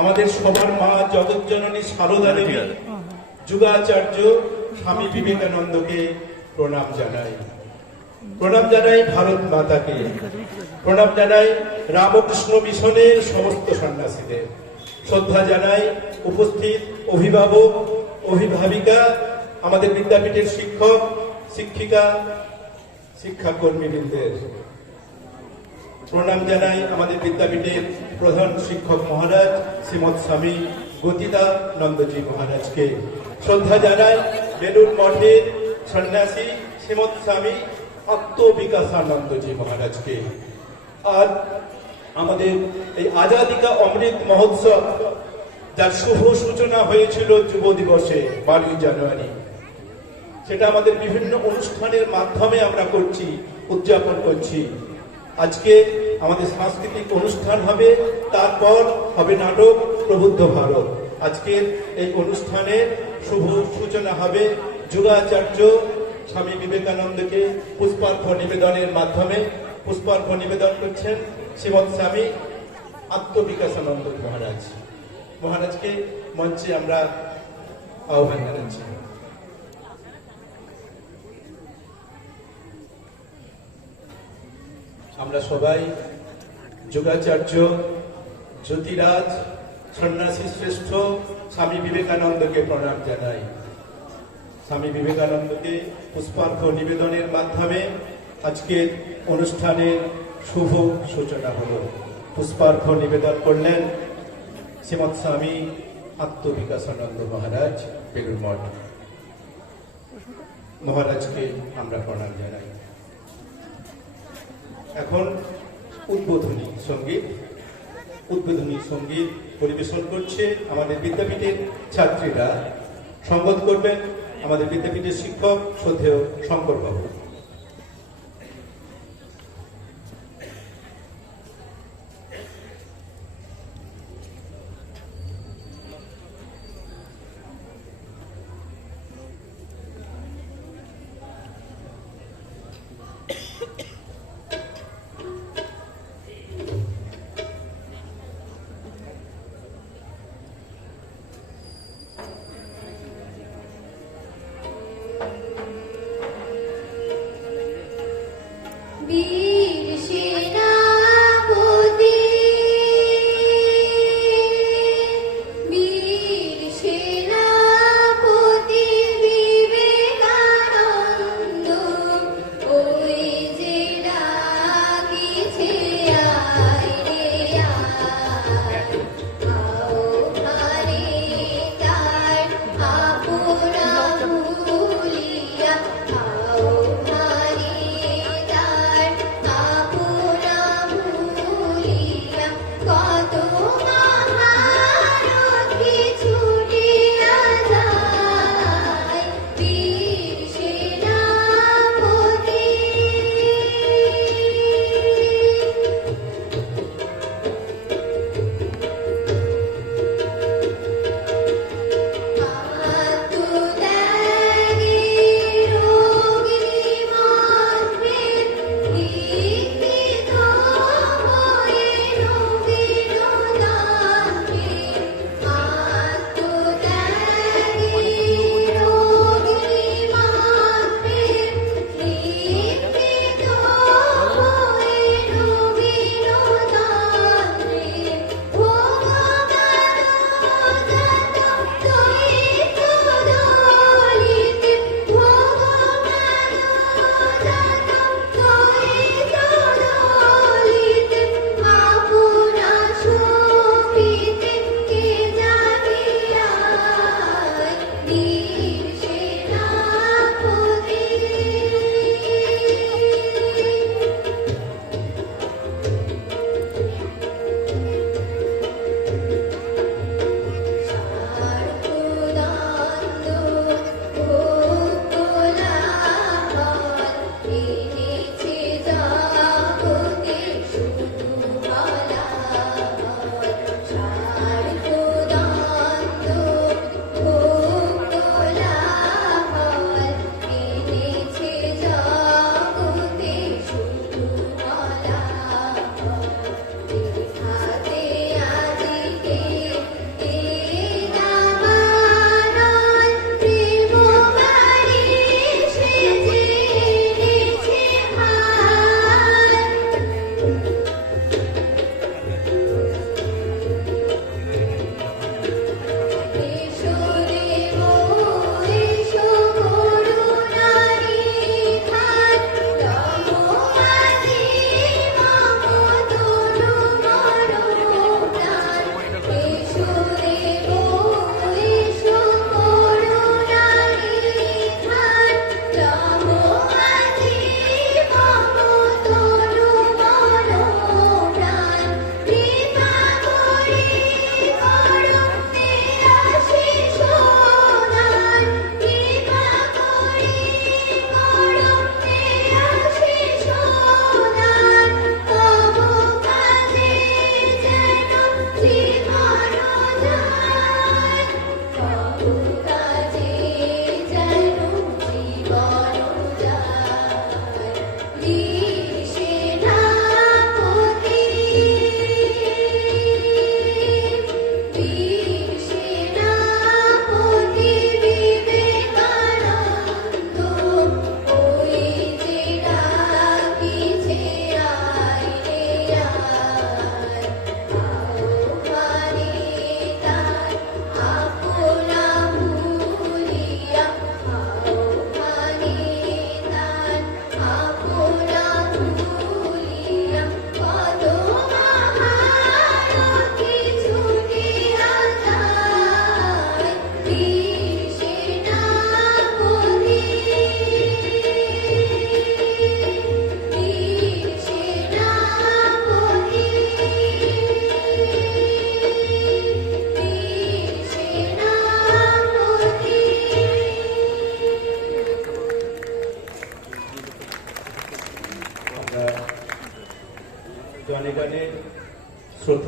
আমাদের সবার মা জগৎজননী সারদা দেবী যুগাচার্য স্বামী বিবেকানন্দকে প্রণাম জানাই। প্রণাম জানাই ভারত মাতাকে, প্রণাম জানাই রামকৃষ্ণ মিশনের সমস্ত সন্ন্যাসীদের, শ্রদ্ধা জানাই উপস্থিত অভিভাবক অভিভাবিকা, আমাদের বিদ্যাপীঠের শিক্ষক শিক্ষিকা শিক্ষাকর্মীবৃন্দের। প্রণাম জানাই আমাদের বিদ্যাপীঠের প্রধান শিক্ষক মহারাজ শ্রীমৎ স্বামী গতিদানন্দজি মহারাজকে। শ্রদ্ধা জানাই বেলুর মঠের সন্ন্যাসী শ্রীমৎ স্বামী আত্মবিকাশানন্দজি মহারাজকে। আর আমাদের এই আজাদিকা অমৃত মহোৎসব, যার শুভ সূচনা হয়েছিল যুব দিবসে 12 জানুয়ারি, সেটা আমাদের বিভিন্ন অনুষ্ঠানের মাধ্যমে আমরা করছি, উদযাপন করছি। আজকে আমাদের সাংস্কৃতিক অনুষ্ঠান হবে, তারপর হবে নাটক প্রবুদ্ধ ভারত। আজকের এই অনুষ্ঠানের শুভ সূচনা হবে যুগাচার্য স্বামী বিবেকানন্দকে পুষ্পার্ঘ্য নিবেদনের মাধ্যমে। পুষ্পার্ঘ্য নিবেদন করছেন শ্রীমৎ স্বামী আত্মবিকাশানন্দ মহারাজ। মহারাজকে মঞ্চে আমরা আহ্বান জানাচ্ছি। আমরা সবাই যোগাচার্য জ্যোতিরাজ সন্ন্যাসী শ্রেষ্ঠ স্বামী বিবেকানন্দকে প্রণাম জানাই। স্বামী বিবেকানন্দকে পুষ্পার্ঘ্য নিবেদনের মাধ্যমে আজকের অনুষ্ঠানের শুভ সূচনা হলো। পুষ্পার্ঘ্য নিবেদন করলেন শ্রীমৎ স্বামী আত্মবিকাশানন্দ মহারাজ, বেলুর মঠ। মহারাজকে আমরা প্রণাম জানাই। এখন উদ্বোধনী সঙ্গীত পরিবেশন করছে আমাদের বিদ্যাপীঠের ছাত্রীরা। সঙ্গত করবেন আমাদের বিদ্যাপীঠের শিক্ষক শ্রদ্ধেয় শঙ্কর বাবু।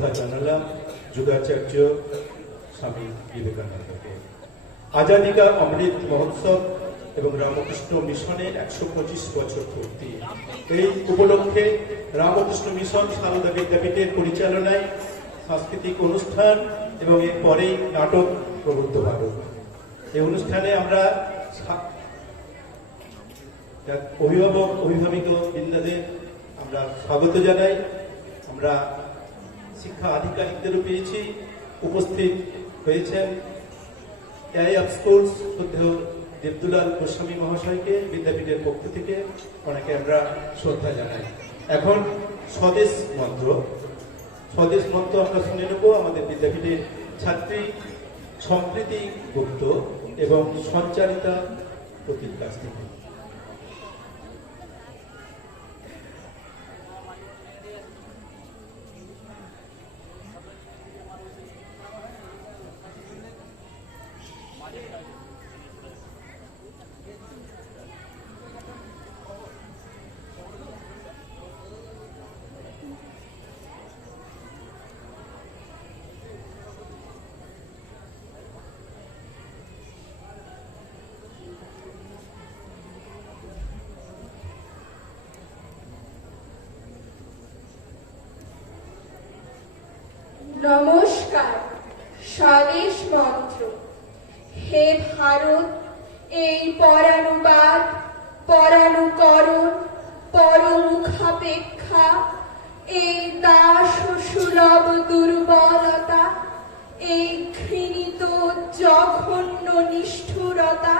শ্রদ্ধা জানালাম যুগাচার্য স্বামী বিবেকানন্দকে। আজাদি কা অমৃত মহোৎসব এবং রামকৃষ্ণ মিশনের 125 বছর পূর্তি, এই উপলক্ষে রামকৃষ্ণ মিশন সারদা বিদ্যাপীঠের পরিচালনায় সাংস্কৃতিক অনুষ্ঠান এবং এরপরেই নাটক প্রবুদ্ধ ভারত। এই অনুষ্ঠানে আমরা অভিভাবক অভিভাবিকা বৃন্দাদের আমরা স্বাগত জানাই। আমরা শিক্ষা আধিকারিকদেরও পেয়েছি, উপস্থিত হয়েছেন এআই অফ স্কুলস শ্রদ্ধেয় দেবদুলাল গোস্বামী মহাশয়কে বিদ্যাপীঠের পক্ষ থেকে অনেকে আমরা শ্রদ্ধা জানাই। এখন স্বদেশ মন্ত্র আমরা শুনে নেব আমাদের বিদ্যাপীঠের ছাত্রী সম্প্রীতি গুপ্ত এবং সঞ্চারিতা প্রতীক কাছ থেকে। নমস্কার। স্বদেশ মন্ত্র। হে ভারত, এই পরানুবাদ, পরানুকরণ, পরমুখাপেক্ষা, এই দাস সুলভ দুর্বলতা, এই ঘৃণিত জঘন্য নিষ্ঠুরতা,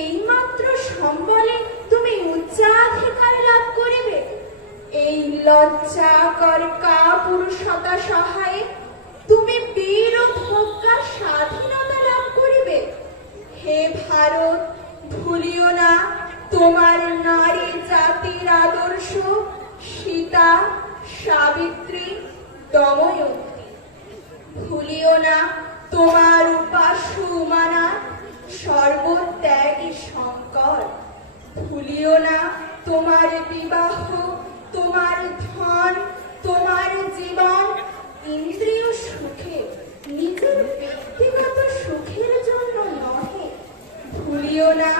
এইমাত্র সম্বলে তুমি উচ্চাধিকার লাভ করিবে? এই লজ্জাকর কাপুরুষতা সহায়ে তুমি বীর ও ভোগ্যা স্বাধীনতা লাভ করিবে? হে ভারত, ভুলিও না তোমার নারী জাতির আদর্শ সীতা, সাবিত্রী, দময়ন্তী। ভুলিও না তোমার উপাস্য উমানাথ, সর্বত্যাগী শঙ্কর। ভুলিও না তোমার বিবাহ, তোমার ধন, তোমার জীবন ইন্দ্রিয় সুখে, নিজের ব্যক্তিগত সুখের জন্য নহে। ভুলিও না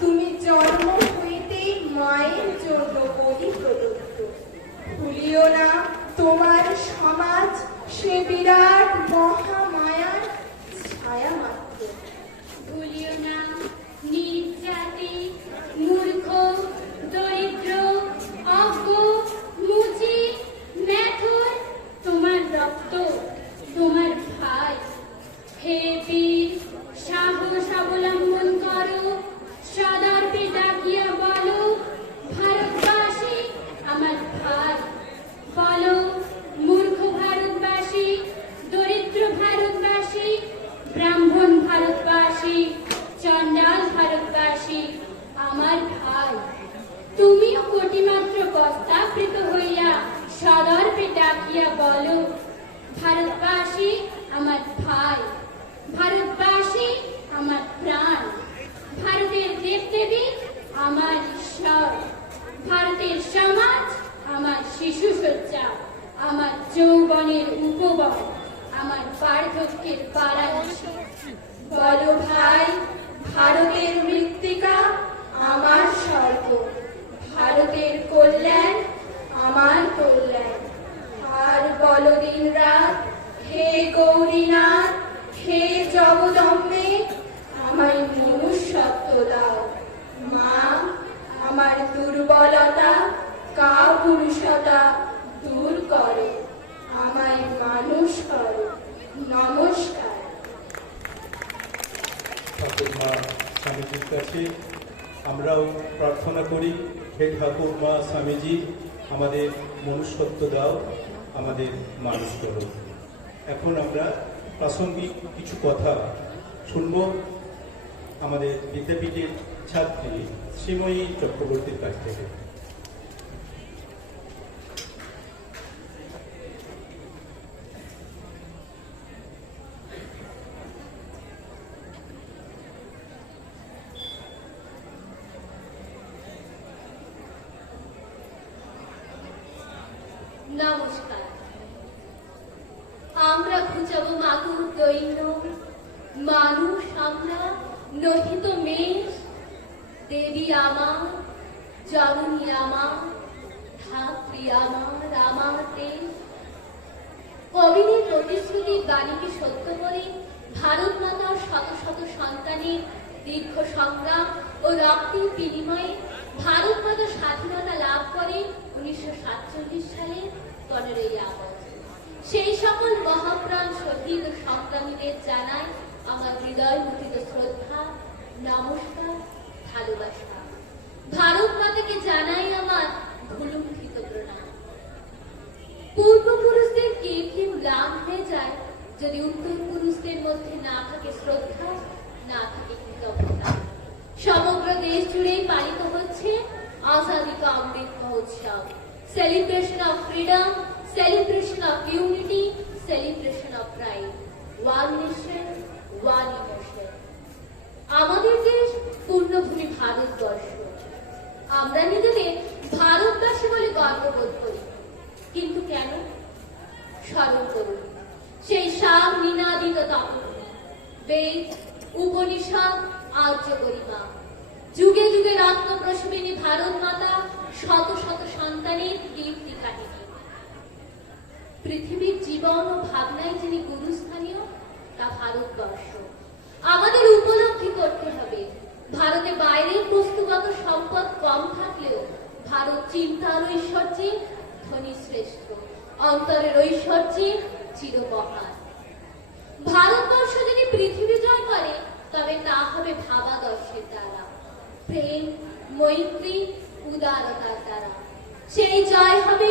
তুমি জন্ম হইতেই মায়ের জন্য বলি প্রদত্ত। ভুলিও না তোমার সমাজ সে বিরাট মহামায়ার ছায়া মাত্র। ভুলিও না নিজ জাতি, মূর্খ, দরিদ্র, অজ্ঞ, মুচি, মেথর তোমার রক্ত, তোমার ভাই। হে বীর, সাহস অবলম্বন করো, সদর্পে ডাকিয়া বলো, ভারতবাসী আমার ভাই। বলো, মূর্খ ভারতবাসী, দরিদ্র ভারতবাসী, ব্রাহ্মণ ভারতবাসী, চণ্ডাল ভারতবাসী আমার ভাই। তুমিও কোটিমাত্র বস্তাবৃত হইয়া সদর্পে ডাকিয়া বলো, ভারতবাসী আমার ভাই, ভারতবাসী আমার প্রাণ, ভারতের দেবদেবী আমার ঈশ্বর, ভারতের সমাজ আমার শিশুসজ্জা, আমার যৌবনের উপবন, আমার বার্ধক্যের বারাণসী। বলো ভাই, ভারতের মৃত্তিকা আমার স্বর্গ, ভারতের কল্যাণ আমার কল্যাণ। আর বলো দিন রাত, হে গৌরীনাথ, হে জগদম্বে, আমায় মনুষ্যত্ব দাও। মা, আমার দুর্বলতা, কাপুরুষতা দূর করো, আমায় মানুষ করো। নমস্কার। ঠাকুর মা স্বামীজির কাছে আমরাও প্রার্থনা করি, হে ঠাকুর মা স্বামীজি, আমাদের মনুষ্যত্ব দাও, আমাদের মানুষ করো। এখন আমরা প্রাসঙ্গিক কিছু কথা শুনব আমাদের বিদ্যাপীঠের ছাত্রী শ্রীময়ী চক্রবর্তীর কাছ থেকে। নমস্কার। যাব মাগুর দৈন্য, মানুষ আমরা নহিত মেষ, দেবী আমার, জননী আমার, ধাত্রী আমার দেশ। কবির প্রতিশ্রুতির বাণীকে সত্য করে ভারত মাতার শত শত সন্তানের দীর্ঘ সংগ্রাম ও রক্তের বিনিময়ে ভারত মাতা স্বাধীনতা লাভ করে 1947 সালের 15ই আগস্ট। সেই সকল মহাপ্রাণ শহীদ ও সংগ্রামীদের জানাই আমার হৃদয় মুঠিত শ্রদ্ধা, নমস্কার, ভালোবাসা। ভারত মাতাকে জানাই আমার ভুলুণ্ঠিত প্রণাম। পূর্বপুরুষদের কেউ কেউ ম্লান হয়ে যায় যদি উত্তর পুরুষদের মধ্যে না থাকে শ্রদ্ধা, না থাকে কৃতজ্ঞতা। সমগ্র দেশ জুড়েই পালিত হচ্ছে Azadi Ka Amrit Mahotsav, celebration of freedom, celebration of unity, celebration of pride, one nation, one emotion. আমাদের দেশ পূর্ণভূমি ভারতবর্ষ। আমরা নিজেদের ভারতবাসী বলে গর্ববোধ করি, কিন্তু কেন? স্মরণ করুন সেই সাম নিনাদিত তপভূমি, বেদ, উপনিষদ, আর্য গরিমা, যুগে যুগে রত্ন প্রসবিনী ভারত মাতা, শত শত সন্তানের কীর্তি কাহিনী। পৃথিবীর জীবন ও ভাবনায় যিনি গুরুস্থানীয়, তা ভারতবর্ষ। আমাদের উপলব্ধি করতে হবে ভারতে বাইরের বস্তুগত সম্পদ কম থাকলেও ভারত চিন্তার ঐশ্বর্যে ধনী শ্রেষ্ঠ, অন্তরের ঐশ্বর্যে চিরমহান। ভারতবর্ষ যদি পৃথিবী জয় করে তবে তা হবে ভাবাদর্শের দ্বারা, প্রেম, মৈত্রী, উদারতার দ্বারা। সেই জয় হবে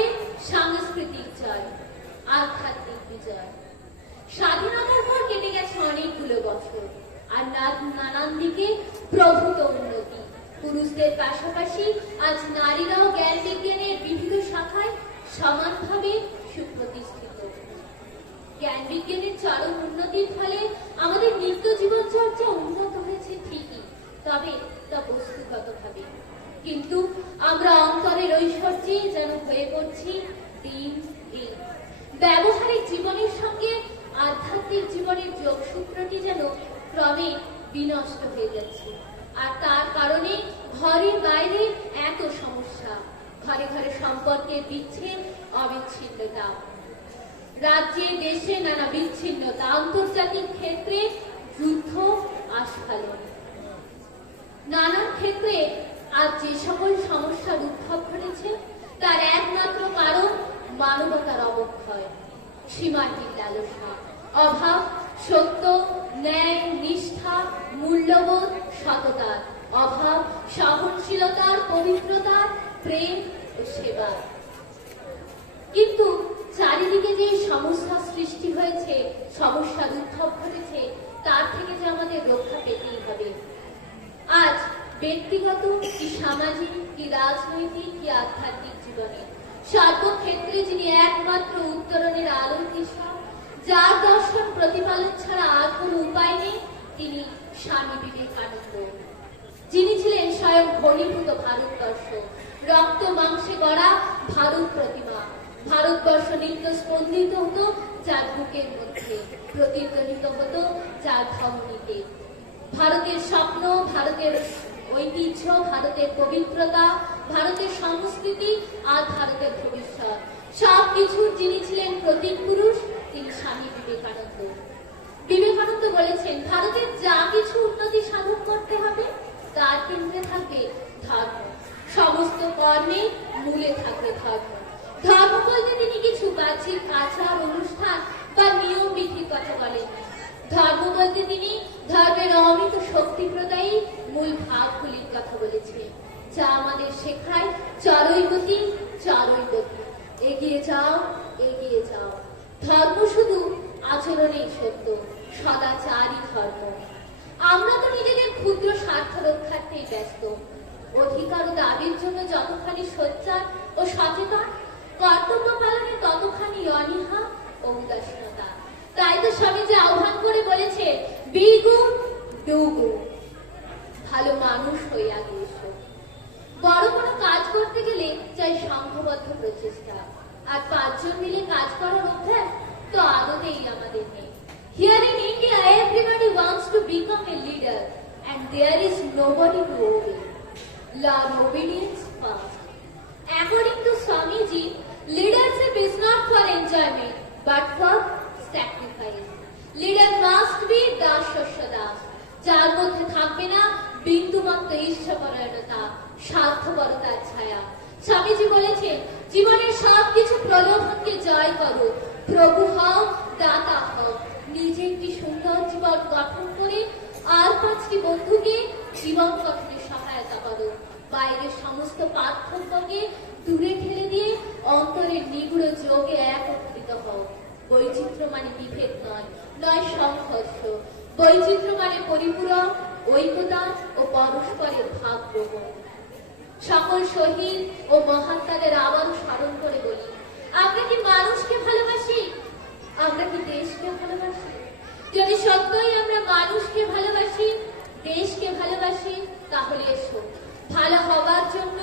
সাংস্কৃতিক জয়, আধ্যাত্মিক বিজয়। স্বাধীনতার পর কেটে গেছে অনেকগুলো বছর, আর নানান দিকে প্রভূত উন্নতি। পুরুষদের পাশাপাশি আজ নারীরাও জ্ঞান বিজ্ঞানের বিভিন্ন শাখায় সমানভাবে সুপ্রতিষ্ঠিত। জ্ঞান বিজ্ঞানের চরম উন্নতির ফলে আমাদের নিত্য জীবনচর্চা উন্নত হয়েছে ঠিকই, তবে তা বস্তুগতভাবে। কিন্তু আমরা অন্তরের ঐশ্বর্যে যেন হয়ে পড়ছি দিন দিন। ব্যবহারিক জীবনের সঙ্গে আধ্যাত্মিক জীবনের যোগসূত্রটি যেন ক্রমে বিনষ্ট হয়ে যাচ্ছে, আর তার কারণে ঘরে বাইরে এত সমস্যা। ঘরে ঘরে সম্পর্কের বিচ্ছেদ, অবিচ্ছিন্নতা, রাজ্যে দেশে নানা বিচ্ছিন্নতা, আন্তর্জাতিক ক্ষেত্রে যুদ্ধ, আস্ফালন। নানান ক্ষেত্রে আজ যে সকল সমস্যার উদ্ভব ঘটেছে তার একমাত্র কারণ মানবতার অবক্ষয়, সীমাহীন লালসা, অভাব, সত্য, ন্যায়, নিষ্ঠা, মূল্যবোধ, সততার অভাব, সহনশীলতার, পবিত্রতার, প্রেম ও সেবা। কিন্তু চারিদিকে যে সমস্যা সৃষ্টি হয়েছে, সমস্যার উদ্ভব ঘটেছে, তার থেকে যে আমাদের রক্ষা পেতেই হবে। আজ ব্যক্তিগত কি সামাজিক কি রাজনৈতিক কি আধ্যাত্মিক জীবনে সর্বক্ষেত্রে যিনি একমাত্র উত্তরণের আলোর দিশা, যার দর্শন প্রতিপালন ছাড়া আর কোনো উপায় নেই, তিনি স্বামী বিবেকানন্দ, যিনি ছিলেন স্বয়ং ঘনীভূত ভারতবর্ষ, রক্ত মাংসে গড়া ভারত প্রতিমা। ভারতবর্ষ নিত্য স্পন্দিত হতো যার বুকের মধ্যে, প্রতিধ্বনিত হতো যার ধমনীতে। ভারতের স্বপ্ন, ভারতের ঐতিহ্য, ভারতের পবিত্রতা, ভারতের সংস্কৃতি আর ভারতের ভবিষ্যৎ, সবকিছুর যিনি ছিলেন প্রতীক পুরুষ, তিনি স্বামী বিবেকানন্দ। বিবেকানন্দ বলেছেন, ভারতের যা কিছু উন্নতি সাধন করতে হবে তার কেন্দ্রে থাকবে ধর্ম, সমস্ত কর্মে মূলে থাকবে ধর্ম। ধর্ম বলতে তিনি কিছু বাহ্যিক আচার অনুষ্ঠান বা নিয়ম বিধির কথা বলেন। ধর্ম বলতে তিনি ধর্মের অমিত শক্তি প্রদায়ী মূল ভাবগুলির কথা বলেছেন, যা আমাদের শেখায় চরৈগতি, চরৈগতি, এগিয়ে যাও, এগিয়ে যাও। ধর্ম শুধু আচরণেই সত্য, সদাচারই ধর্ম। আমরা তো নিজেদের ক্ষুদ্র স্বার্থ রক্ষার্থেই ব্যস্ত। অধিকার ও দাবির জন্য যতখানি সোচ্চার ও সচেতন, কর্তব্য পালনে ততখানি অনীহা ও উদাসীনতা। তাই তো স্বামীজি আহ্বান করে বলেছে, বি গুড, ডু গুড, ভালো মানুষ হইয়া গিয়েছো। বড় কোনো কাজ করতে গেলে চাই সংঘবদ্ধ প্রচেষ্টা, আর 5 জন মিলে কাজ করার অভ্যাস তো আদতেই আমাদের নেই। leader, and there is nobody to obey. Learn obedience first. According to Swamiji, leadership is not for enjoyment, but for sacrifice. Leader must be দাসস্য Das, যার মধ্যে থাকবে না বিন্দুমাত্র ঈর্ষাপরায়ণতা, স্বার্থপরতার ছায়া। স্বামীজি বলেছেন, জীবনের সবকিছু প্রলোভনকে জয় করো, প্রভু হও, দাতা হও, নিজে একটি সুন্দর জীবন গঠন করে আর 5টি বন্ধুকে জীবন গঠনে সহায়তা করো। বাইরের সমস্ত পার্থক্যকে দূরে ঠেলে দিয়ে অন্তরের নিগুড় যোগে একত্রিত হও। বৈচিত্র্য মানে বিভেদ নয়, নয় সংঘর্ষ। বৈচিত্র্য মানে পরিপূরক, ঐক্যতা ও পরস্পরের ভাব গ্রহণ। সকল শহীদ ও মহাত্মাদের আবার স্মরণ করে বলি, আমরা কি মানুষকে ভালোবাসি? আমরা কি দেশকে ভালোবাসি? যদি সত্যই আমরা মানুষকে ভালোবাসি, দেশকে ভালোবাসি, তাহলে এসো ভালো হবার জন্য,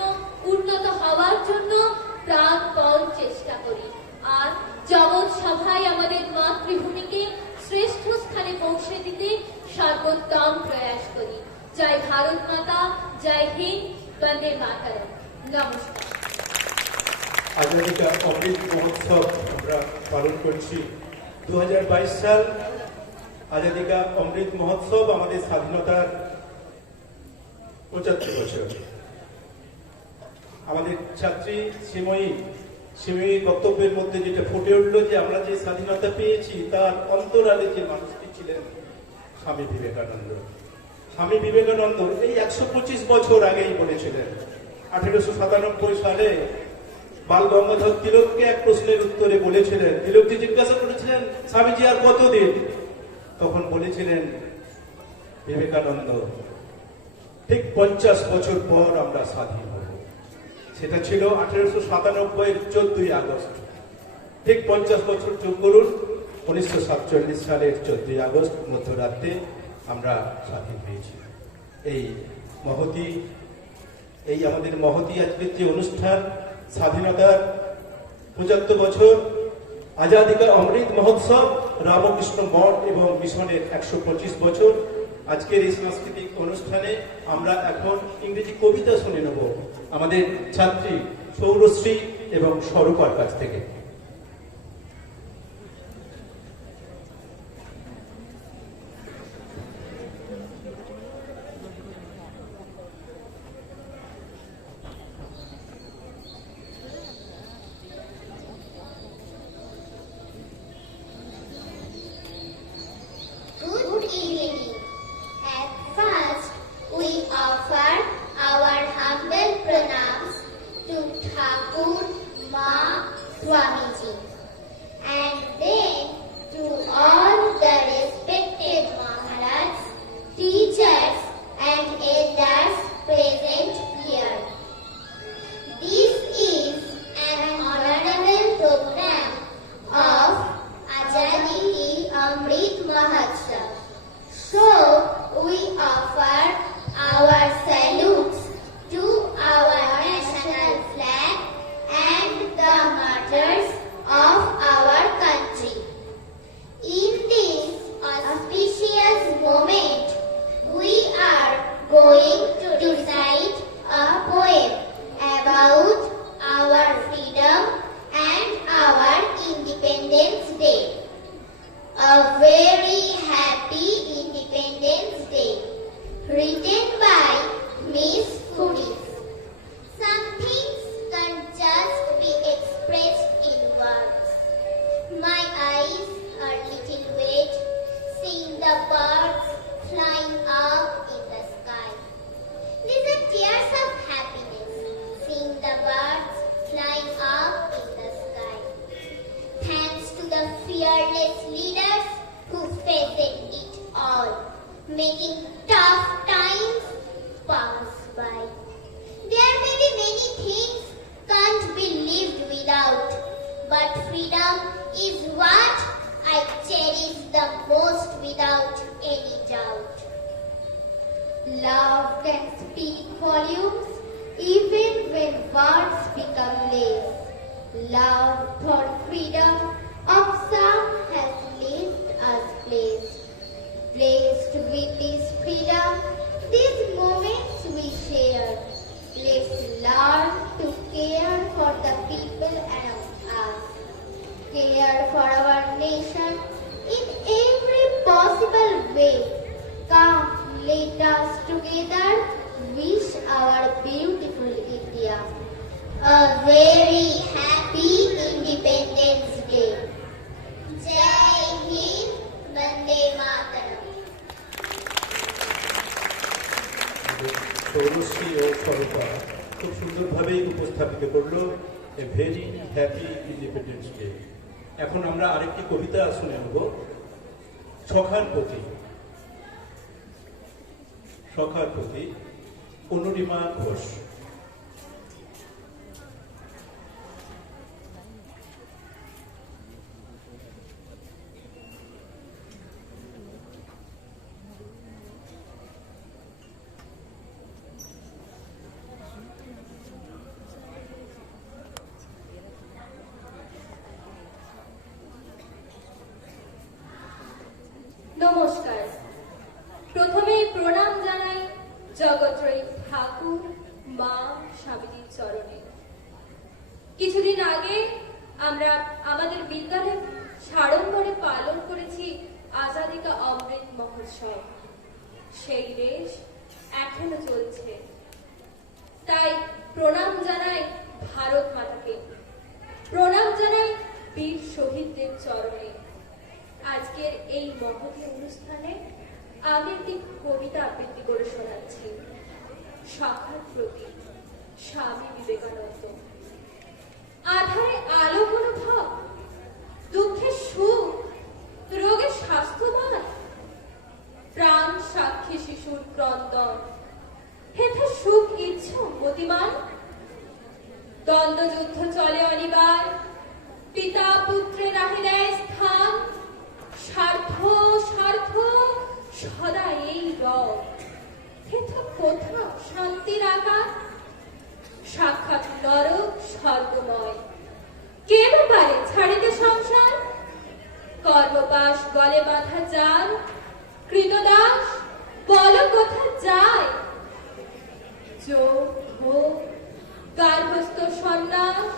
উন্নত হওয়ার জন্য প্রাণপণ চেষ্টা করি। আর জগৎ সভায় আমাদের মাতৃভূমিকে শ্রেষ্ঠ স্থানে পৌঁছে দিতে সর্বোত্তম প্রয়াস করি। জয় ভারত মাতা, জয় হিন্দ, বন্দে মাতরম। নমস্কার। আজাদী কা অমৃত মহোৎসব আমরা পালন করছি। 2022 সাল আজাদী কা অমৃত মহোৎসব, আমাদের স্বাধীনতার 75 বছর। আমাদের ছাত্রী শ্রীময়ী বক্তব্যের মধ্যে যেটা ফুটে উঠলো, যে আমরা যে স্বাধীনতা পেয়েছি তার অন্তরালে যে মানুষটি ছিলেন স্বামী বিবেকানন্দ। স্বামী বিবেকানন্দ এই 125 বছর আগেই বলেছিলেন। 1897 সালে বাল গঙ্গাধর তিলককে এক প্রশ্নের উত্তরে বলেছিলেন, তিলকজি জিজ্ঞাসা করেছিলেন, স্বামীজি আর কতদিন? তখন বলেছিলেন বিবেকানন্দ, ঠিক 50 বছর পর আমরা স্বাধীন হব। সেটা ছিল 1897 14ই আগস্ট। ঠিক 50 বছর যোগ করুন, 1947 সালের 14ই আগস্ট মধ্যরাতে আমরা স্বাধীন হয়েছি। এই আমাদের মহতী আজকের যে অনুষ্ঠান, স্বাধীনতার 75 বছর, আজাদী কা অমৃত মহোৎসব, রামকৃষ্ণ মঠ এবং মিশনের 125 বছর। আজকের এই সাংস্কৃতিক অনুষ্ঠানে আমরা এখন ইংরেজি কবিতা শুনে নেব আমাদের ছাত্রী সৌরশ্রী এবং স্বরূপার কাছ থেকে। Good evening. At first, we offer our humble pranams to Thakur Ma Swamiji, and then to all the respected Maharaj, teachers and elders present here. This is an honorable program of Azadi Ki Amrit Mahotsav. So, we offer our salutes to our national flag and the martyrs of our country. In this auspicious moment, we are going to recite a poem about our freedom and our Independence Day. A very happy Independence Day, written by Miss Foodies. Some things can't just be expressed in words. My eyes are little wet, seeing the birds flying up in the sky. These are tears of happiness, seeing the birds flying up in the sky. Thanks to the fearless leaders who faced it all, making tough times pass by. There may be many things can't be lived without, but freedom is what I cherish the most without any doubt. Love can speak volumes even when words become less. Love for freedom of some has left us blessed. Blessed with this freedom, our beautiful India. A very happy Independence Day. Jai Hind, Vande Mataram. সৌরশ্রী ও সরতা খুব সুন্দরভাবে উপস্থাপিত করলো a very happy independence day. এখন আমরা আরেকটি কবিতা শুনে নেব, সখার প্রতি। সখার প্রতি, অনুরিমা ঘোষ। নমস্কার। প্রথমেই প্রণাম জানাই জগৎরয়ী ঠাকুর মা স্বামীজির চরণে। কিছুদিন আগে আমরা আমাদের বিদ্যালয়ে সাড়ম্বরে পালন করেছি আজাদী কা অমৃত মহোৎসব। সেই রেশ এখনো চলছে, তাই প্রণাম জানাই ভারত মাতাকে, প্রণাম জানাই বীর শহীদদের চরণে। আজকের এই মহতী অনুষ্ঠানে আমি একটি কবিতা আবৃত্তি করে শোনাচ্ছি। সখার প্রতি, স্বামী বিবেকানন্দ। আধারে আলোক অনুভব, দুঃখে সুখ, রোগে স্বাস্থ্যবান, প্রাণ সাক্ষী শিশুর ক্রন্দন, হেথা সুখ ইচ্ছু মতিমান। দ্বন্দ্বযুদ্ধ চলে অনিবার, পিতা পুত্রে নাহি দেয় স্থান। স্বার্থ স্বার্থ সদা এই রব, হেথা কোথা শান্তির আকার। সাক্ষাৎ নরক স্বর্গময়, কে বা পারে ছাড়িতে সংসার। কর্মপাশ গলে বাঁধা যার, কৃতদাস বল কোথা যায়। যোগ ভোগ গার্হস্থ সন্ন্যাস,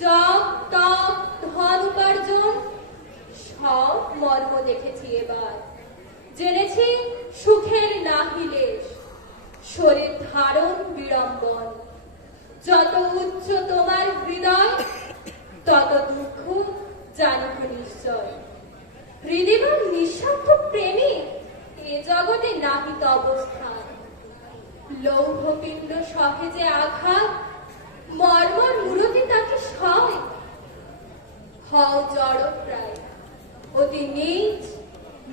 জপ তপ ধন উপার্জন, সব মর্ম দেখেছি এবার। জেনেছি সুখের নাহি লেশ, শরীর ধারণ বিড়ম্বন। যত উচ্চ তোমার হৃদয়, তত দুঃখ জানিব নিশ্চয়। হৃদিমান নিঃস্বার্থ প্রেমী এ জগতে নাহি অবস্থান। লৌহপিণ্ড সহেজে আঘাত, মর্মর মূরতি তাকে সয়। হও জড় প্রায়, অতি নীচ,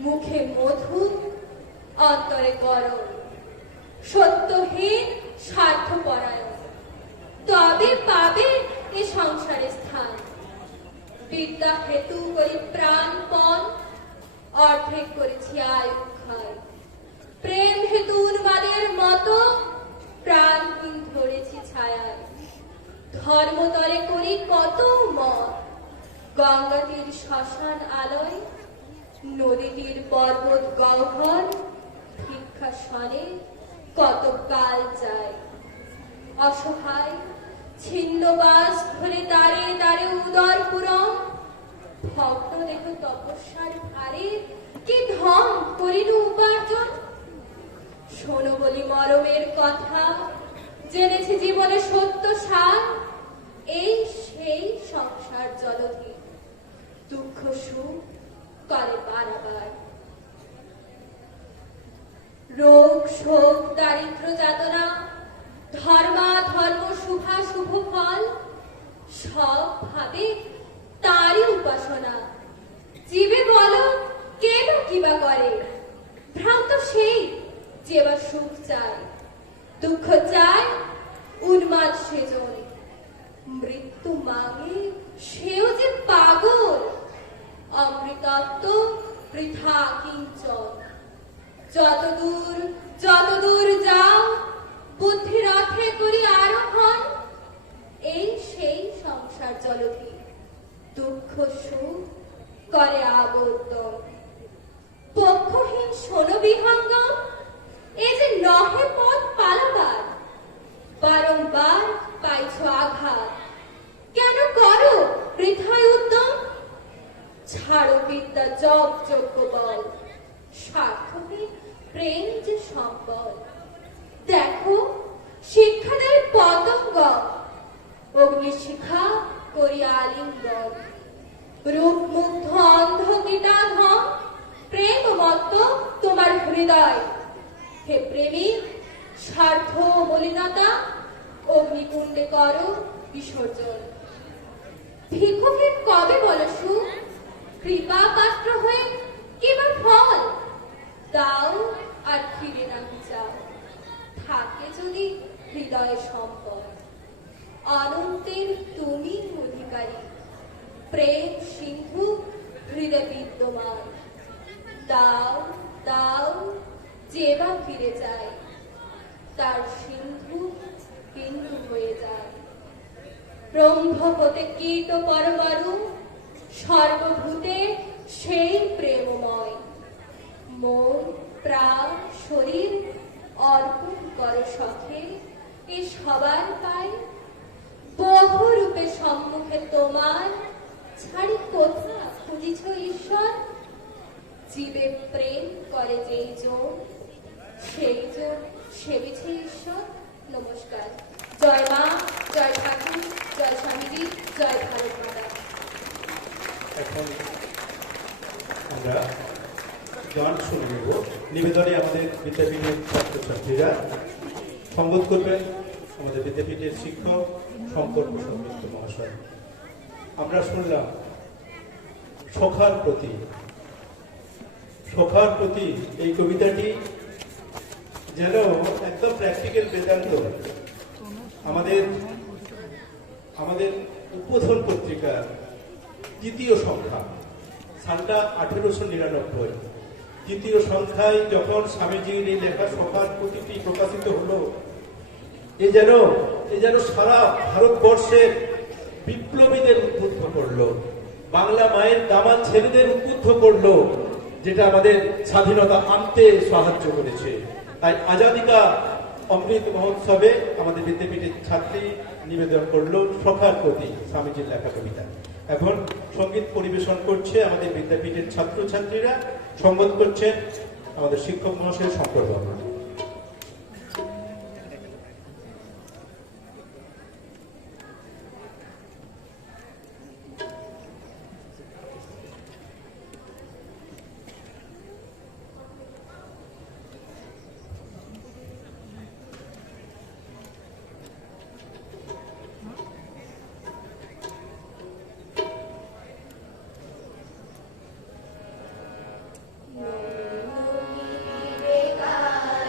মুখে মধুর, অন্তরে গরম। সত্যহীন স্বার্থপরায়ণ, তবে পাবে এ সংসারে স্থান। বিদ্যা হেতু করি প্রাণপণ, অর্ধেক করেছি আয়ু ক্ষয়। প্রেম হেতু উন্মাদের মতো, প্রাণহীন ধরেছি ছায়ায়। ধর্মতলে করি কত মত, গঙ্গা তীর শ্মশান আলয়। নদী তীর পর্বত গহ্বর, ভিক্ষা সনে কত কাল যায়। অসহায় ছিন্নবাস ধরে দাঁড়ে দাঁড়ে উদর পুরম। ভক্ত দেহ তপস্যার ভারে, কি ধন করিল উপার্জন। শোনো বলি মরমের কথা, জেনেছি জীবনে সত্য সার। এই সেই সংসার জলধি, দুঃখ সুখ করে বারবার। রোগ শোক দারিদ্র যাতনা, ধর্মা ধর্ম শুভা শুভ ফল, সব ভাবে তারই উপাসনা। জীবে বলো কে বা কিবা করে, ভ্রান্ত সেই যে বা সুখ চায়। দুঃখ চায় উন্মাদ সেজন, মৃত্যু মাগে সেও যে পাগল। অমৃতত্ব বৃথা কিঞ্চন, যত দূর যাও বুদ্ধি রথে করি আরোহণ। এই সেই সংসার জলধি, দুঃখ সুখ করে আবর্তন। পক্ষহীন শোনো বিহঙ্গম, এ যে নহে পথ পালাবার। বারংবার পাইছ আঘাত, কেন করো বৃথায় উদ্যম। ছাড়ো বিদ্যা জপ যোগ্য বল, স্বার্থহীন প্রেম যে সম্বল। দেখো শিক্ষা দেয় পতঙ্গ, অগ্নিশিখা করি আলিঙ্গন। রূপমুগ্ধ অন্ধ কীটাধম, প্রেম মত্ত তোমার হৃদয়। হে প্রেমিক, স্বার্থ মলিনতা অগ্নিকুণ্ডে করো বিসর্জন। ভিক্ষুকের কবে বল সুখ, কৃপা পাত্র হয়ে কেবল ফল দাও আর ফিরে না চাও। থাকে যদি হৃদয়ে সম্পদ, অনন্তের তুমি অধিকারী। প্রেম সিন্ধু হৃদয় বিদ্যমান, দাও দাও যেবা ফিরে যায়, তার সিন্ধু বিন্দু হয়ে যায়। ব্রহ্মপতে কীট পরমাণু, সর্বভূতে সেই প্রেমময়। মন প্রাণ শরীর অর্পণ করে সখে এ সবার পায়। বহু রূপে সম্মুখে তোমার, ছাড়ি কোথা খুঁজিছ ঈশ্বর। জীবে প্রেম করে যেই জন, সেই জন সেবিছে ঈশ্বর। নমস্কার। জয় মা, জয় ঠাকুর, জয় স্বামীজি, জয় ভারত মাতা। এখন আমরা গান শুনে নেব। নিবেদনে আমাদের বিদ্যাপীঠের ছাত্রছাত্রীরা সংগত করবেন আমাদের বিদ্যাপীঠের শিক্ষক শঙ্কর প্রসাদ মিত্র মহাশয়। আমরা শুনলাম সখার প্রতি। সখার প্রতি এই কবিতাটি যেন একদম প্র্যাকটিক্যাল বেদান্ত। আমাদের আমাদের উদ্বোধন পত্রিকার দ্বিতীয় সংখ্যা, সালটা 1899, দ্বিতীয় সংখ্যায় যখন স্বামীজির এই লেখা সখার প্রতিটি প্রকাশিত হলো, এ যেন সারা ভারতবর্ষের বিপ্লবীদের উদ্বুদ্ধ করলো, বাংলা মায়ের দামাল ছেলেদের উদ্বুদ্ধ করলো, যেটা আমাদের স্বাধীনতা আনতে সাহায্য করেছে। তাই আজাদী কা অমৃত মহোৎসবে আমাদের বিদ্যাপীঠের ছাত্রী নিবেদন করলো সখার প্রতি স্বামীজির লেখা কবিতা। এখন সঙ্গীত পরিবেশন করছে আমাদের বিদ্যাপীঠের ছাত্রছাত্রীরা, সংগত করছেন আমাদের শিক্ষক মহাশয় শঙ্কর বাবু। Vivekananda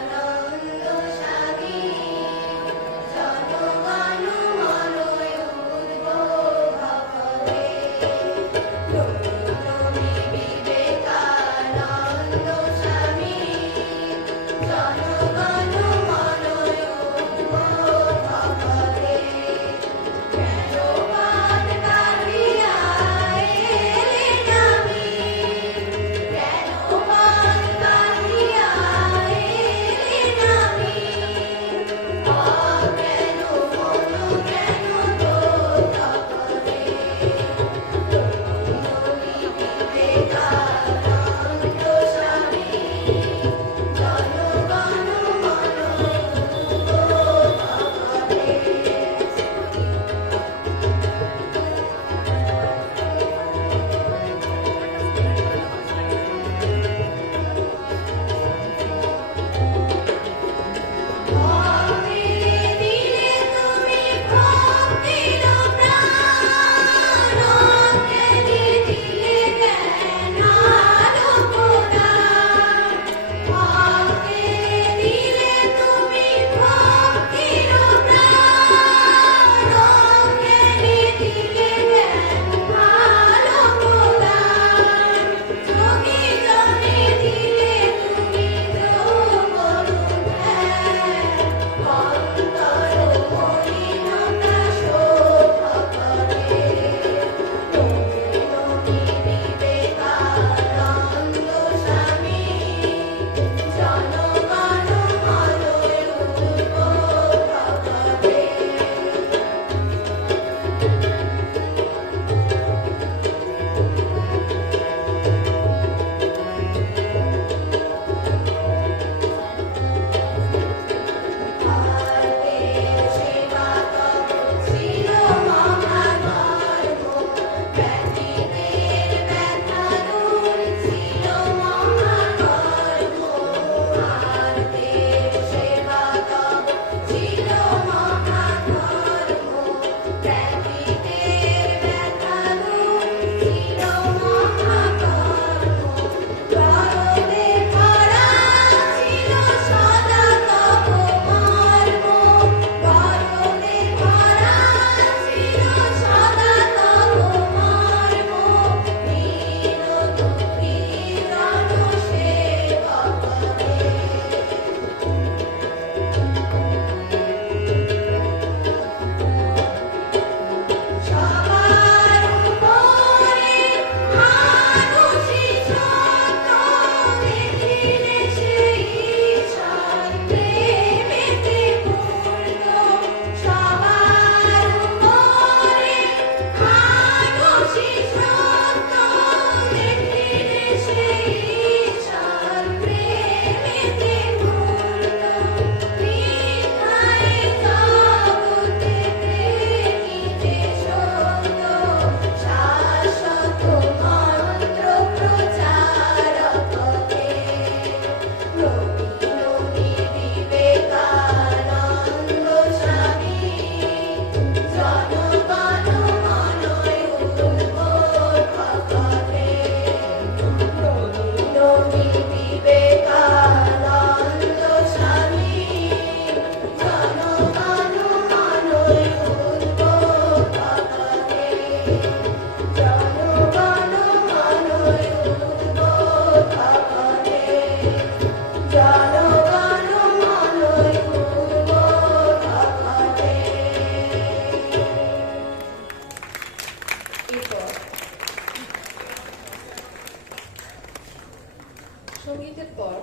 সঙ্গীতের পর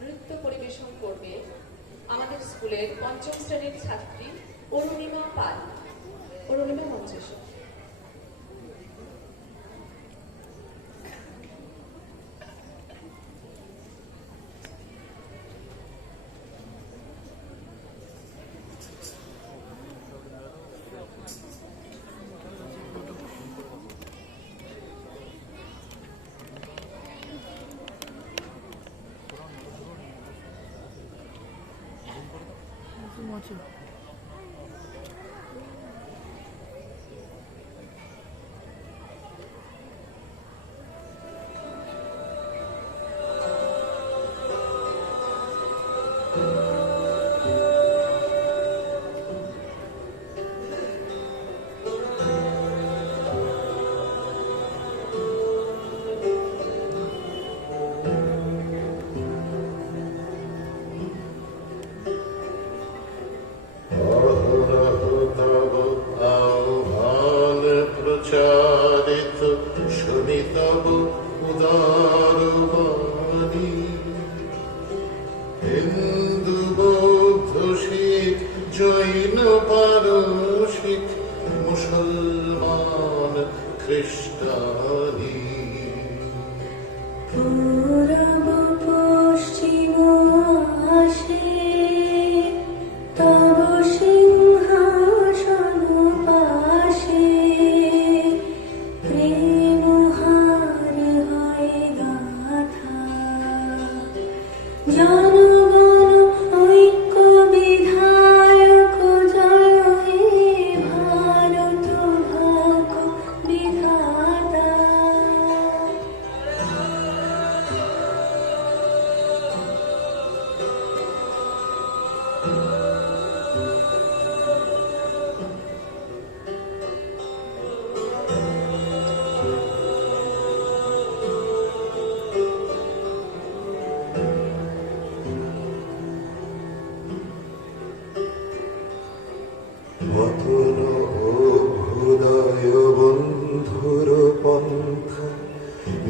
নৃত্য পরিবেশন করবে আমাদের স্কুলের পঞ্চম শ্রেণীর ছাত্রী অরুণিমা পাল। অরুণিমা মঞ্চে এসো।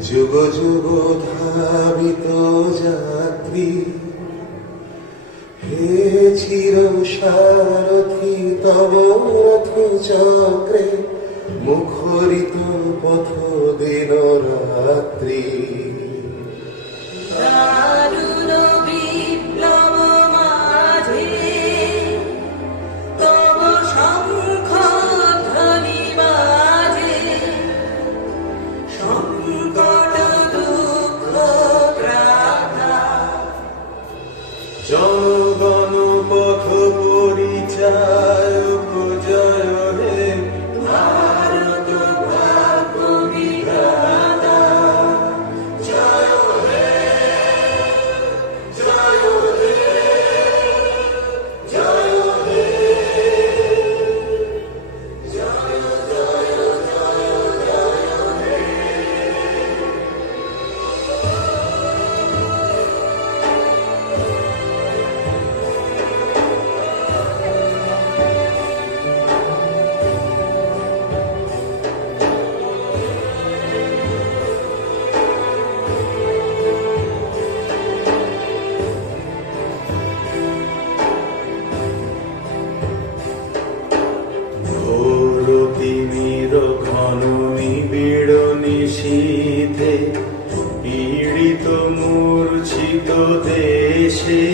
যুগ যুগ ধাবিত যাত্রী হে চির সারথি তব রথ চক্রে মুখরিত পথ দিন রাত্রি জনগণ পথ পরিচায়ক জয় হে ভারত ভাগ্য বিধাতা জয় হে জয় হে জয় হে জয় জয় জয় জয় হে ঘন নিবিড় নিশীথে পীড়িত মূর্ছিত দেশে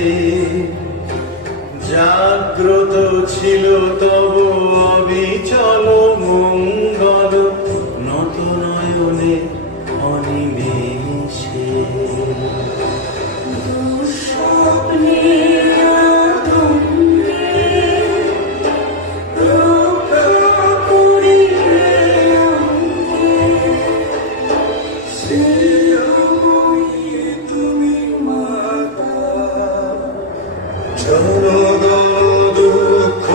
জাগ্রত ছিল তব অবিচল মঙ্গল নত নয়নে অনিমেষে দুঃখ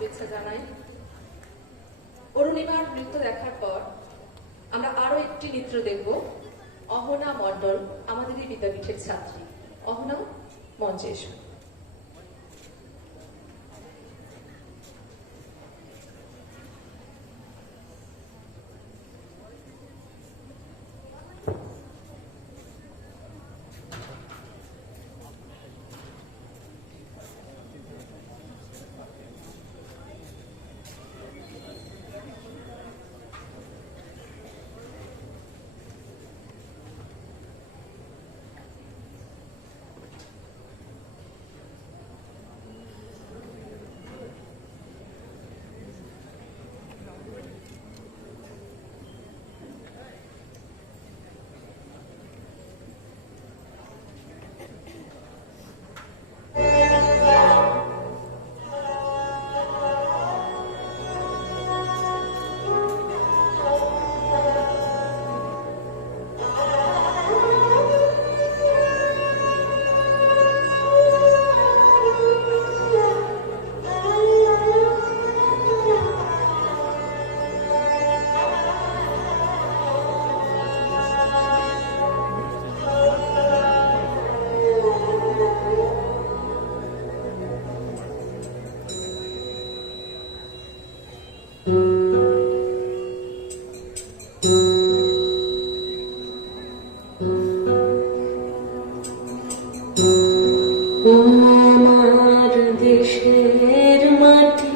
শুভেচ্ছা জানাই। অরুণিমার নৃত্য দেখার পর আমরা আরো একটি নৃত্য দেখব। অহনা মণ্ডল আমাদের এই বিদ্যাপীঠের ছাত্রী। অহনা, মঞ্চে এসো। আমার দেশের মাটি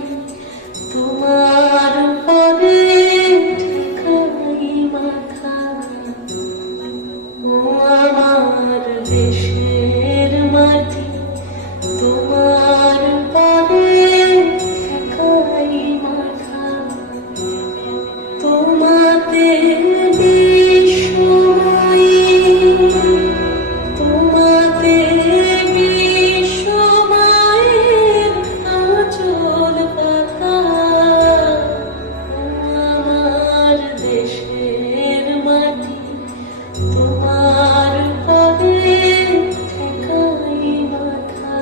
তোমার পরে ঠেকাই মাথা। ও আমার দেশের মাটি তোমার পরে ঠেকাই মাথা। তোমাতে বিশ্বময়ী তোমাতে বিশ্বমায়ের আঁচল পাতা। আমার দেশের মাটি তোমার পদে ঠেকাই মাথা।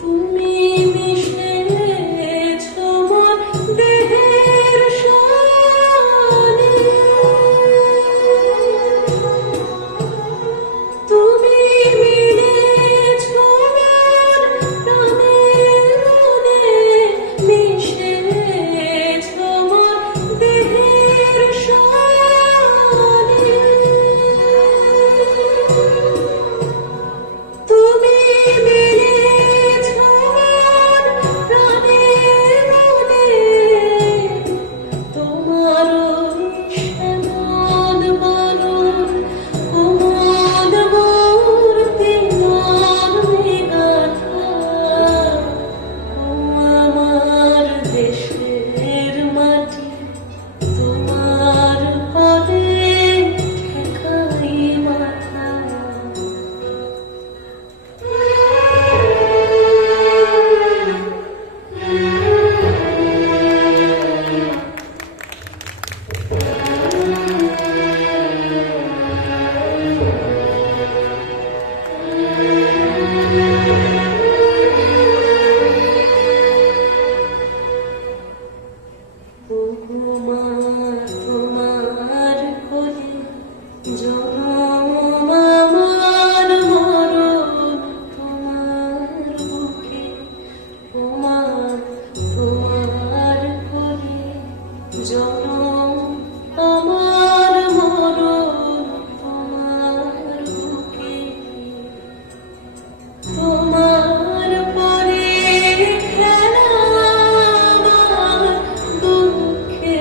তুমি মিশেছ মোর দেহের সনে। তুমি মিলেছ মোর প্রাণের মনে। মিশেছ মোর দেহের সনে। তুমি মিলেছ মোর প্রাণের মনে। তোমার শ্যামল বরণ কোমল মূর্তি মর্মে গাঁথা। ও আমার দেশের মাটি তোমার পদে ঠেকাই মাথা। ওমা তোমার কোলে জনম আমার মরণ তোমার বুকে। ওমা তোমার কোলে জনম আমার মরণ তোমার বুকে। তোমার পরে খেলা আমার দুঃখে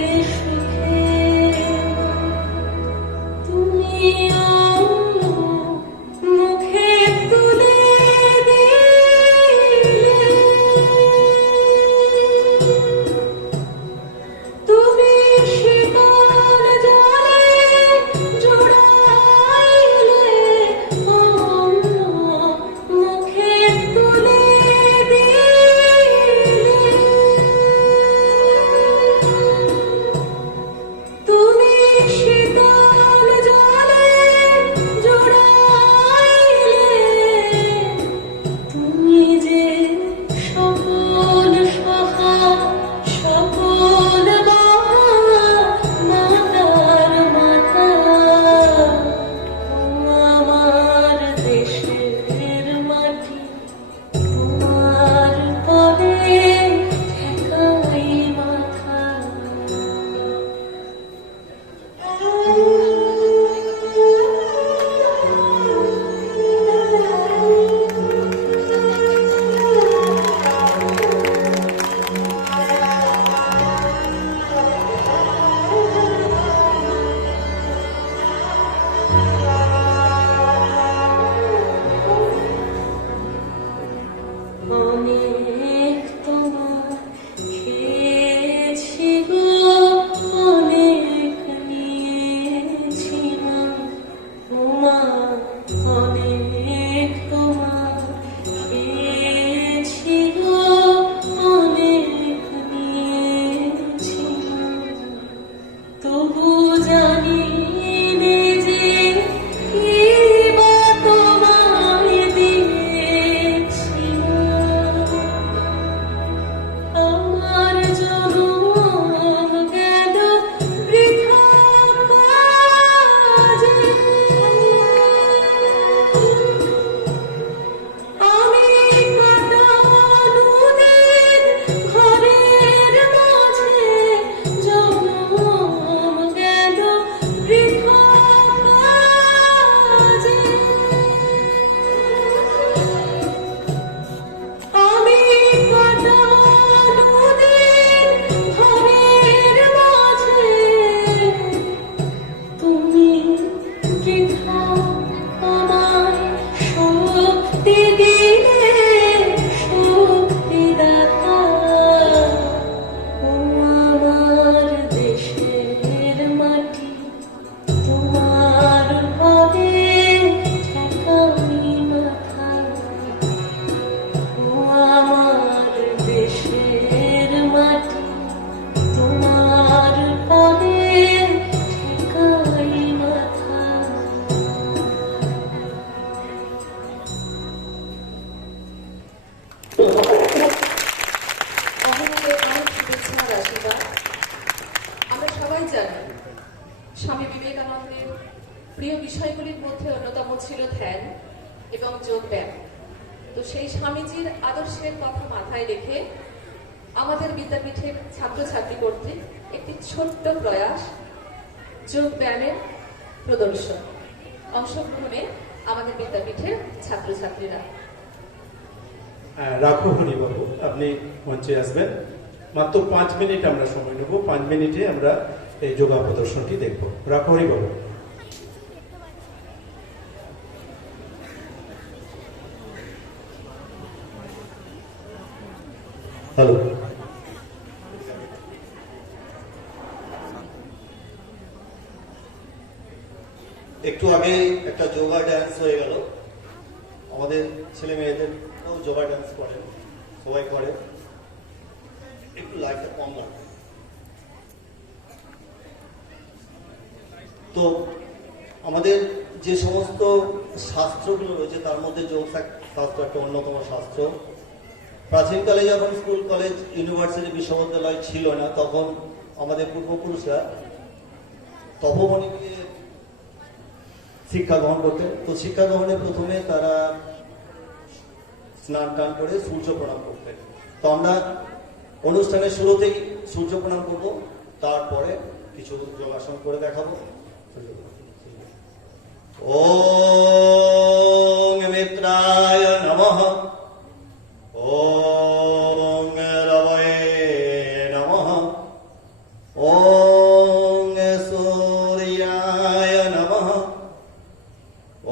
আশীর্বাদ। আমরা সবাই জানি স্বামী বিবেকানন্দের প্রিয় বিষয়গুলির মধ্যে অন্যতম ছিল ধ্যান এবং যোগব্যায়াম। তো সেই স্বামীজির আদর্শের কথা মাথায় রেখে আমাদের বিদ্যাপীঠের ছাত্রছাত্রী কর্তৃক একটি ছোট্ট প্রয়াস যোগব্যায়ামের প্রদর্শন। অংশগ্রহণে আমাদের বিদ্যাপীঠের ছাত্রছাত্রীরা। রাখো হরিবাবু, আপনি মঞ্চে আসবেন। মাত্র 5 মিনিট আমরা সময় নেব, 5 মিনিটে আমরা এই যোগা প্রদর্শনটি দেখব। রাখো হরিবাবু। হ্যালো। একটু আগে একটা যোগা ড্যান্স হয়ে গেল। আমাদের ছেলে মেয়েদের যোগা ড্যান্স করে, সবাই করে। একটু লাইটটা কম লাগবে। তো আমাদের যে সমস্ত শাস্ত্রগুলো রয়েছে তার মধ্যে যোগ শাস্ত্র একটা অন্যতম শাস্ত্র। প্রাচীনকালে যখন স্কুল, কলেজ, ইউনিভার্সিটি, বিশ্ববিদ্যালয় ছিল না, তখন আমাদের পূর্বপুরুষরা তপবনে গিয়ে শিক্ষা গ্রহণ করতেন। তো শিক্ষা গ্রহণে প্রথমে তারা স্নান টান করে সূর্য প্রণাম করতেন। তো আমরা অনুষ্ঠানের শুরুতেই সূর্য প্রণাম করব, তারপরে কিছু যোগাসন করে দেখাবো। ওম মিত্রায় নমঃ, ওম রবয়ে নমঃ, ওম সূর্যায় নমঃ,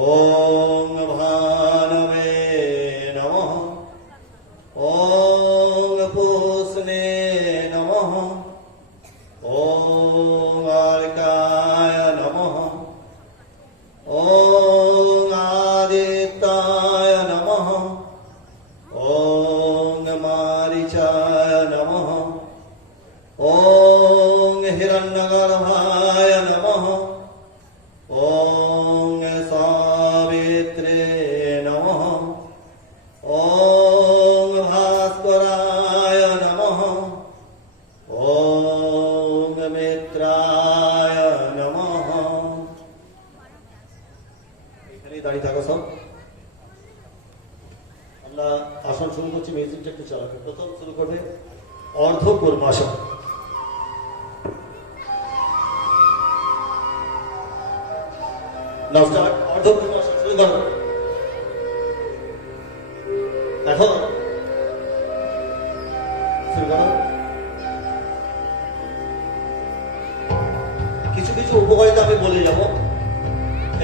ওম ভানবে নমঃ, ওম পুষ্ণে নমঃ, ওম আর্কায় নমঃ, ওম আদিত্যায় নমঃ, ওম মারিচায় নমঃ, ওম হিরণ্যগর্ভায় নমঃ, ওম সাবিত্রে নমঃ, ওম ভাস্করায় নমঃ, ওম মিত্রায় নমঃ। এখানেই দাঁড়িয়ে থাকো সব। আমরা আসন শুরু করছি, মিউজিকটা একটু চালাবে। প্রথম শুরু করবে অর্ধ কূর্মাসন। নাও স্টার্ট। অর্ধ কূর্মাসন শুরু করো। দেখো, শুরু করো। কিছু কিছু উপকারিতা আমি বলে যাব।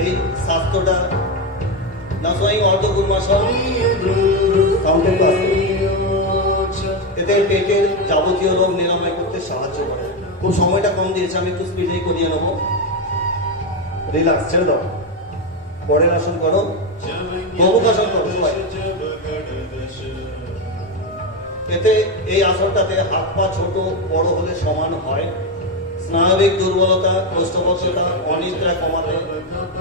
এই শাস্ত্রটা না স্বয়ং অর্ধ কূর্মাসন কাউন্টের ক্লাস, এতে পেটের যাবতীয় রোগ নিরাময় করতে সাহায্য করে। খুব সময়টা কম দিয়েছে, আমি একটু স্পিডেই করিয়ে নেবো। রিল্যাক্স, ছেড়ে দাও। পরের আসন করো, প্রমুখ আসন করো সবাই। এতে এই আসনটাতে হাত পা ছোট বড় হলে সমান হয়। স্নায়বিক দুর্বলতা, কোষ্ঠবদ্ধতা, অনিদ্রা কমাতে,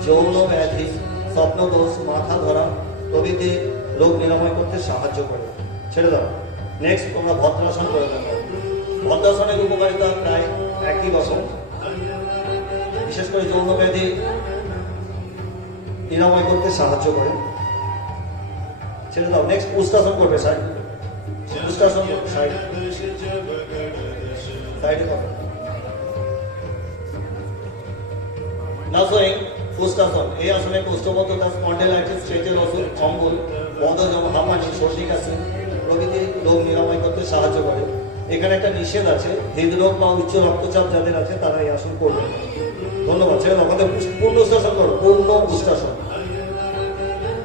যৌন ব্যাধি, স্বপ্নদোষ, মাথা ধরা প্রভৃতি রোগ নিরাময় করতে সাহায্য করে। ছেড়ে দাও। নেক্সট তোমরা ভদ্রাসন করে দেখো। ভদ্রাসনের উপকারিতা প্রায় একই রকম, বিশেষ করে যৌন ব্যাধি নিরাময় করতে সাহায্য করে। ছেড়ে দাও। নেক্সট উষ্ট্রাসন করবে। সাইড উষ্ট্রাসন, সাইড সাইডে করো। নাও সোয়িং উষ্ট্রাসন। এই আসনে কোষ্ঠবদ্ধতা, স্পন্ডিলাইটিস, স্ট্রেচের ওষুধ, অম্বল, বদহজম, হাঁপানি, সর্দি কাশি প্রভৃতি রোগ নিরাময় করতে সাহায্য করে। এখানে একটা নিষেধ আছে, হৃদরোগ বা উচ্চ রক্তচাপ যাদের আছে তারা এই আসন করবে। ধন্যবাদ। ছেড়ে দাও। পূর্ণ উষ্ট্রাসন করো। পূর্ণ উষ্ট্রাসন,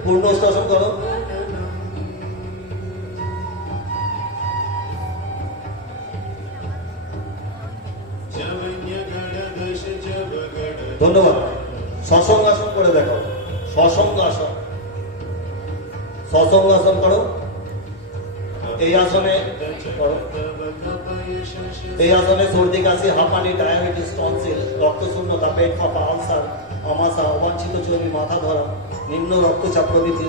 পূর্ণ উষ্ট্রাসন করো। ধন্যবাদ। সসঙ্গাসন করে দেখো। সসঙ্গাসন, সসঙ্গাসন করো। এই আসনে সর্দি কাশি, হাঁপানি, ডায়াবেটিস, টনসিল, রক্তশূন্যতা, পেট ফাঁপা, আলসার, আমাশা, অবাঞ্ছিত চর্বি, মাথা ধরা, নিম্ন রক্তচাপ প্রভৃতি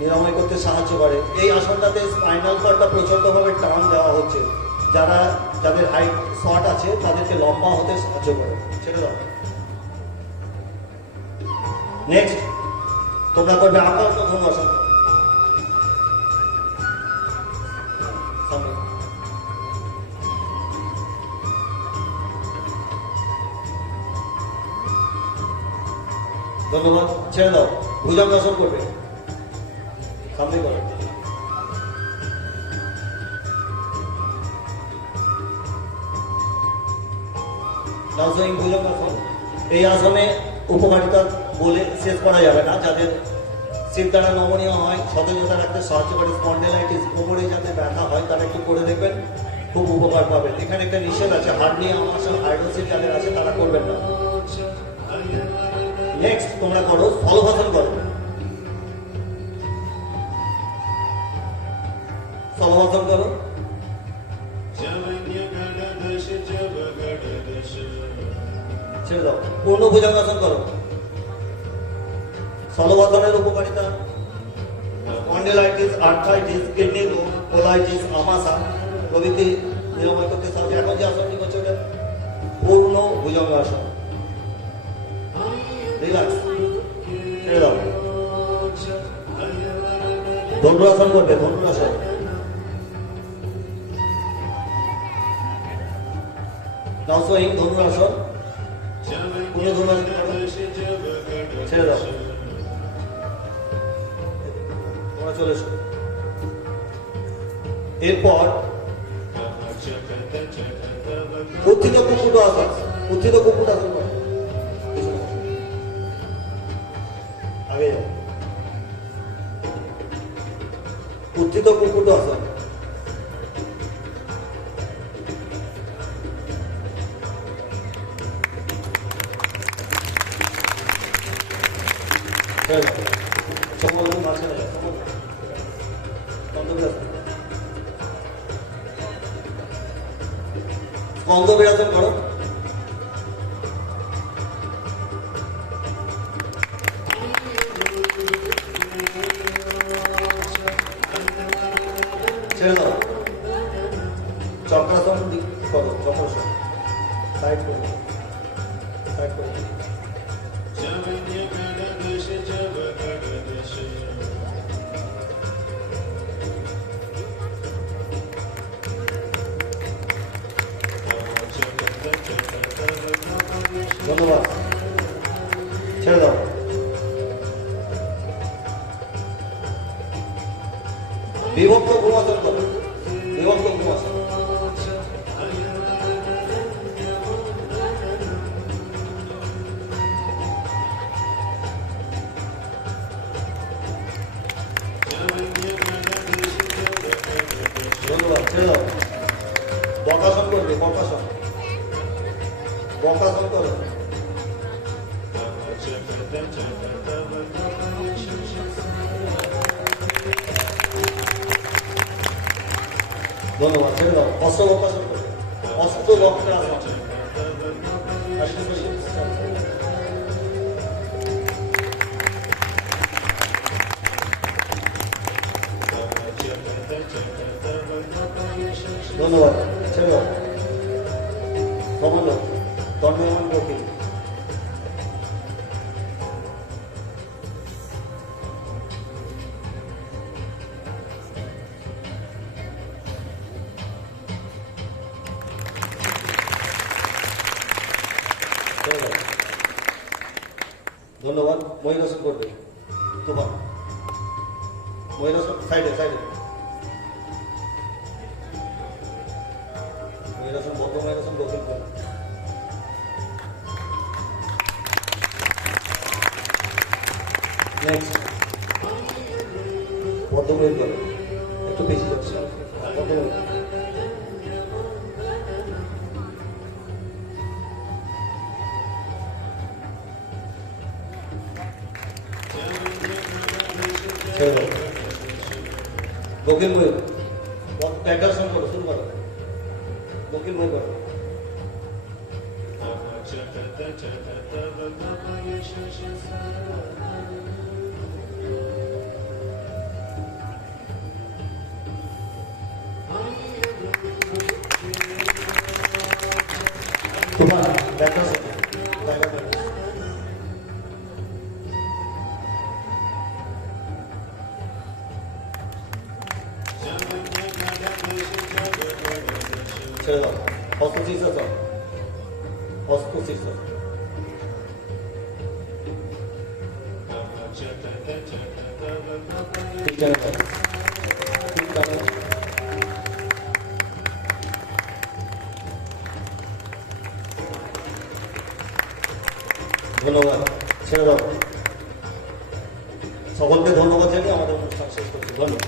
নিরাময় করতে সাহায্য করে। এই আসনটাতে স্পাইনাল কর্ডটা প্রচন্ডভাবে টান দেওয়া হচ্ছে। যাদের হাইট শর্ট আছে তাদেরকে লম্বা হতে সাহায্য করে। ছেড়ে দাও। নেক্সট তোমরা করবে আপার ধনুরাসন। সামনে। ধন্যবাদ। ছেড়ে দাও। ভুজঙ্গাসন করবে। সামনে করো। নাউজুইং ভুজঙ্গাসন। এই আসনে উপকারিতা বলে শেষ করা যাবে না। যাদের শির দ্বারা নমনীয় হয়, সতেজতা রাখতে সাহায্য করে, স্পন্ডেলাইটিস কোমরে যাতে ব্যথা হয় তারা একটু করে দেখবেন, খুব উপকার পাবেন। এখানে একটা নিষেধ আছে, হার্নিয়া আমাশয় হাইড্রোসিস যাদের আছে তারা করবেন না। নেক্সট তোমরা করো স্থলভাষণ করো। স্থলভাষণ করো। ছেড়ে দাও। পূর্ণ ভুজঙ্গাসন করো। স্থলভাষণের উপকারিতা স্পন্ডেলাইটিস, আর্থ্রাইটিস, কিডনি রোগ, কোলাইটিস, আমাশা প্রভৃতি নিরাময় করতে সাহায্য। এখন যে আসনটি করছে ওটা পূর্ণ ভুজঙ্গাসন। রিল্যাক্স। ছেড়ে দাও। ধনুরাসন করবে। ধনুরাসন। নাও সুইং ধনুরাসন। পুরো ধনুরাসন করো। ছেড়ে দাও। তোমরা চলে এসো। এরপর উত্থিত কুকুট আসন। উত্থিত কুকুট আসন করো। আগে যাও। উত্থিত কুকুট আসন। স্কন্ধ বিরাজন করো। ছেড়ে দাও। চক্রাসন করো। চক্রাসন সাইড করো। সাইড করো। ধন্যবাদ। ছেড়ে দাও। বিভক্ত ঘুমাসন করো। বিভক্ত ঘুমাসন। ধন্যবাদ। ছেড়ে দাও। বকাসন করবে। বকাসন। বকাসন করো। ধন্যবাদ। ছেড়ে দাও। অস্ত্র বকাসন করবে। অস্ত্র বক্রাসন। ধন্যবাদ। ছেড়ে দাও। সমন্বয় তন্ময়মান বকিল। ধন্যবাদ। মহিলাসন করবে। তোমার মহিলাসন সাইডে সাইডে। মহিলাসন বদ্ধ মহিলাসন বকিল করবে। নেক্সট পদ্মময়ূর করো। একটু বেশি যাচ্ছে। পদ্মময়ূর। বকিল ময়ূর। প্যাটার্সন করো। শুরু করো। বকিল ময়ূর করো। তোমার দেখা জায়গা থাকে। ছেড়ে দাও, হস্ত শীর্ষাসন, হস্ত শীর্ষাসন। ঠিক জানা যাবে, ঠিক জানা যাবে। ধন্যবাদ, ছেড়ে দাও। সকলকে ধন্যবাদ জানিয়ে আমাদের অনুষ্ঠান শেষ করছি। ধন্যবাদ।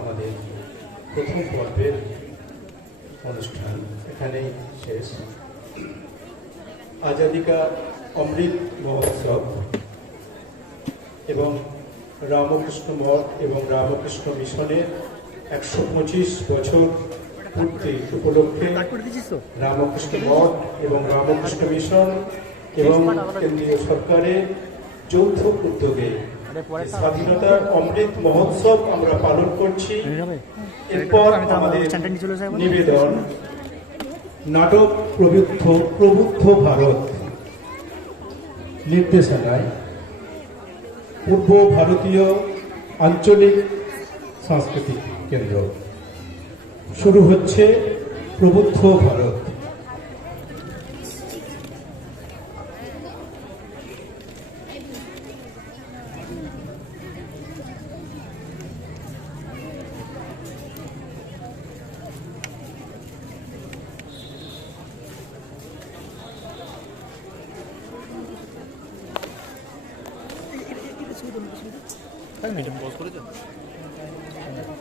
আমাদের প্রথম পর্বের অনুষ্ঠান এখানেই শেষ। আজাদি কা অমৃত মহোৎসব এবং রামকৃষ্ণ মঠ এবং রামকৃষ্ণ মিশনের 125 বছর পূর্তি উপলক্ষে রামকৃষ্ণ মঠ এবং রামকৃষ্ণ মিশন এবং কেন্দ্রীয় সরকারের যৌথ উদ্যোগে স্বাধীনতার অমৃত মহোৎসব আমরা পালন করছি। এরপর আমাদের নিবেদন নাটক প্রবুদ্ধ ভারত নির্দেশনায় পূর্ব ভারতীয় আঞ্চলিক সাংস্কৃতিক কেন্দ্র। শুরু হচ্ছে প্রবুদ্ধ ভারত। মিডিয়াম পজ করে